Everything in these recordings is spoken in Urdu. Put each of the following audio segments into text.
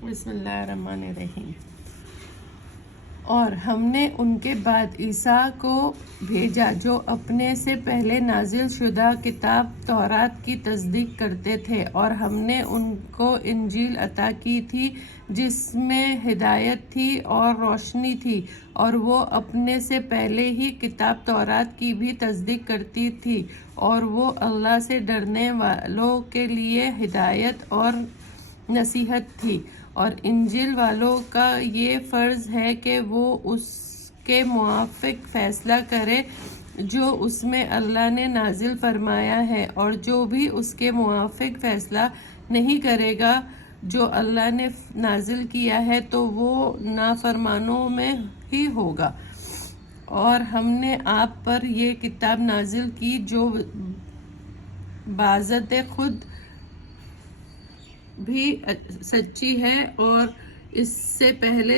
بسم اللہ الرحمن الرحیم۔ اور ہم نے ان کے بعد عیسیٰ کو بھیجا جو اپنے سے پہلے نازل شدہ کتاب تورات کی تصدیق کرتے تھے، اور ہم نے ان کو انجیل عطا کی تھی جس میں ہدایت تھی اور روشنی تھی، اور وہ اپنے سے پہلے ہی کتاب تورات کی بھی تصدیق کرتی تھی، اور وہ اللہ سے ڈرنے والوں کے لیے ہدایت اور نصیحت تھی۔ اور انجیل والوں کا یہ فرض ہے کہ وہ اس کے موافق فیصلہ کرے جو اس میں اللہ نے نازل فرمایا ہے، اور جو بھی اس کے موافق فیصلہ نہیں کرے گا جو اللہ نے نازل کیا ہے تو وہ نافرمانوں میں ہی ہوگا۔ اور ہم نے آپ پر یہ کتاب نازل کی جو بذات خود بھی سچی ہے، اور اس سے پہلے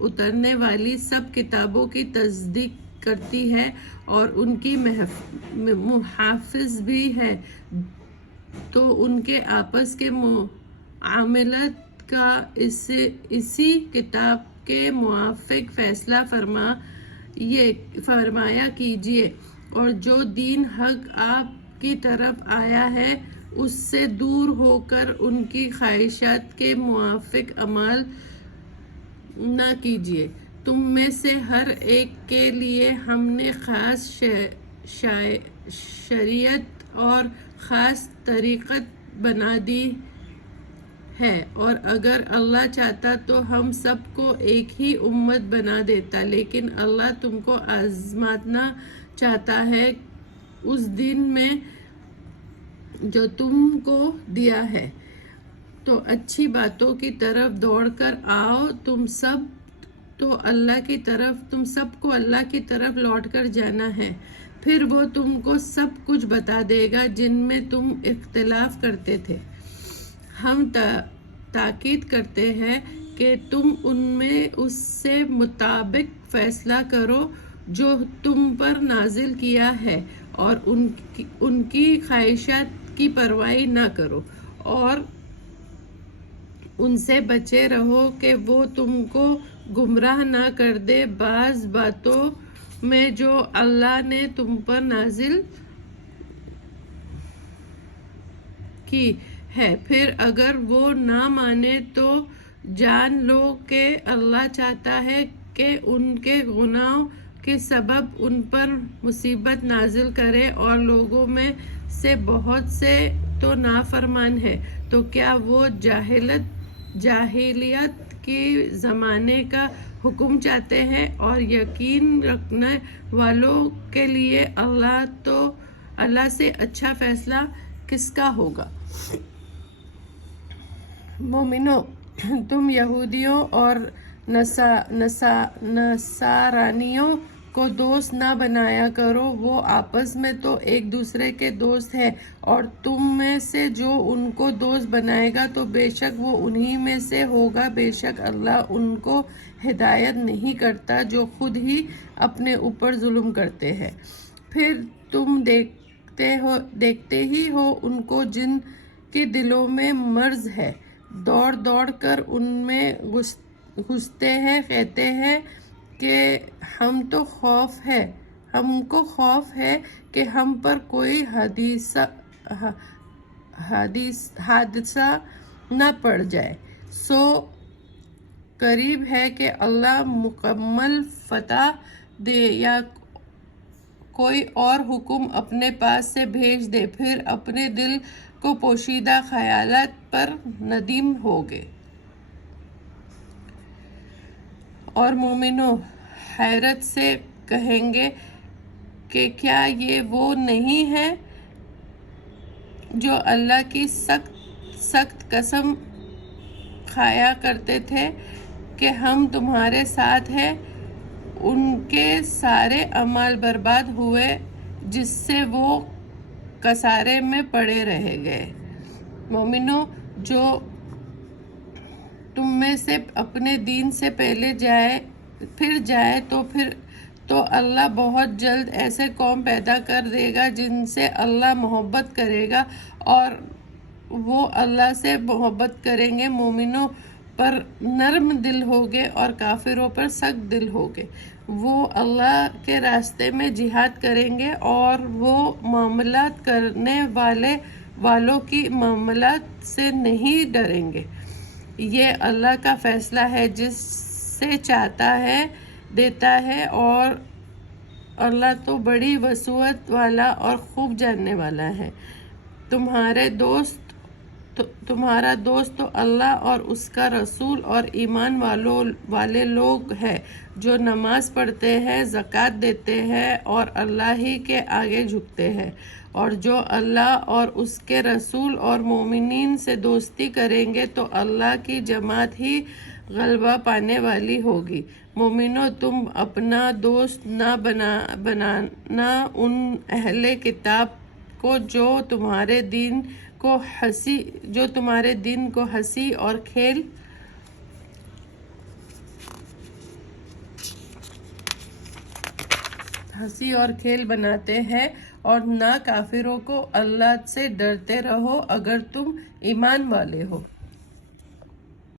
اترنے والی سب کتابوں کی تصدیق کرتی ہے اور ان کی محافظ بھی ہے۔ تو ان کے آپس کے معاملات کا اسی کتاب کے موافق فیصلہ فرمایا کیجیے، اور جو دین حق آپ کی طرف آیا ہے اس سے دور ہو کر ان کی خواہشات کے موافق عمل نہ کیجیے۔ تم میں سے ہر ایک کے لیے ہم نے خاص شریعت اور خاص طریقت بنا دی ہے، اور اگر اللہ چاہتا تو ہم سب کو ایک ہی امت بنا دیتا، لیکن اللہ تم کو آزمانا چاہتا ہے اس دین میں جو تم کو دیا ہے۔ تو اچھی باتوں کی طرف دوڑ کر آؤ، تم سب کو اللہ کی طرف لوٹ کر جانا ہے، پھر وہ تم کو سب کچھ بتا دے گا جن میں تم اختلاف کرتے تھے۔ ہم تاکید کرتے ہیں کہ تم ان میں اس سے مطابق فیصلہ کرو جو تم پر نازل کیا ہے، اور ان کی خواہشات کی پرواہ نہ کرو، اور ان سے بچے رہو کہ وہ تم کو گمراہ نہ کر دے بعض باتوں میں جو اللہ نے تم پر نازل کی ہے۔ پھر اگر وہ نہ مانے تو جان لو کہ اللہ چاہتا ہے کہ ان کے گناہوں کے سبب ان پر مصیبت نازل کرے، اور لوگوں میں سے بہت سے تو نافرمان ہیں۔ تو کیا وہ جاہلیت کے زمانے کا حکم چاہتے ہیں؟ اور یقین رکھنے والوں کے لیے اللہ سے اچھا فیصلہ کس کا ہوگا؟ مومنو، تم یہودیوں اور نصارانیوں کو دوست نہ بنایا کرو، وہ آپس میں تو ایک دوسرے کے دوست ہیں، اور تم میں سے جو ان کو دوست بنائے گا تو بے شک وہ انہی میں سے ہوگا۔ بے شک اللہ ان کو ہدایت نہیں کرتا جو خود ہی اپنے اوپر ظلم کرتے ہیں۔ پھر تم دیکھتے ہی ہو ان کو جن کے دلوں میں مرض ہے، دوڑ دوڑ کر ان میں گھستے ہیں، کہتے ہیں کہ ہم کو خوف ہے کہ ہم پر کوئی حادثہ نہ پڑ جائے۔ سو قریب ہے کہ اللہ مکمل فتح دے یا کوئی اور حکم اپنے پاس سے بھیج دے، پھر اپنے دل کو پوشیدہ خیالات پر ندیم ہوگے۔ اور مومنوں حیرت سے کہیں گے کہ کیا یہ وہ نہیں ہے جو اللہ کی سخت قسم کھایا کرتے تھے کہ ہم تمہارے ساتھ ہیں، ان کے سارے اعمال برباد ہوئے جس سے وہ خسارے میں پڑے رہ گئے۔ مومنوں، جو تم میں سے اپنے دین سے پھر جائے تو اللہ بہت جلد ایسے قوم پیدا کر دے گا جن سے اللہ محبت کرے گا اور وہ اللہ سے محبت کریں گے۔ مومنوں، پر نرم دل ہوگے اور کافروں پر سخت دل ہوگے۔ وہ اللہ کے راستے میں جہاد کریں گے اور وہ معاملات کرنے والوں کی معاملات سے نہیں ڈریں گے۔ یہ اللہ کا فیصلہ ہے، جس سے چاہتا ہے دیتا ہے، اور اللہ تو بڑی وسعت والا اور خوب جاننے والا ہے۔ تمہارا دوست تو اللہ اور اس کا رسول اور ایمان والے لوگ ہیں جو نماز پڑھتے ہیں، زکوٰۃ دیتے ہیں اور اللہ ہی کے آگے جھکتے ہیں، اور جو اللہ اور اس کے رسول اور مومنین سے دوستی کریں گے تو اللہ کی جماعت ہی غلبہ پانے والی ہوگی۔ مومنو، تم اپنا دوست نہ بنانا ان اہل کتاب کو جو تمہارے دین کو ہنسی اور کھیل بناتے ہیں، اور نہ کافروں کو۔ اللہ سے ڈرتے رہو اگر تم ایمان والے ہو۔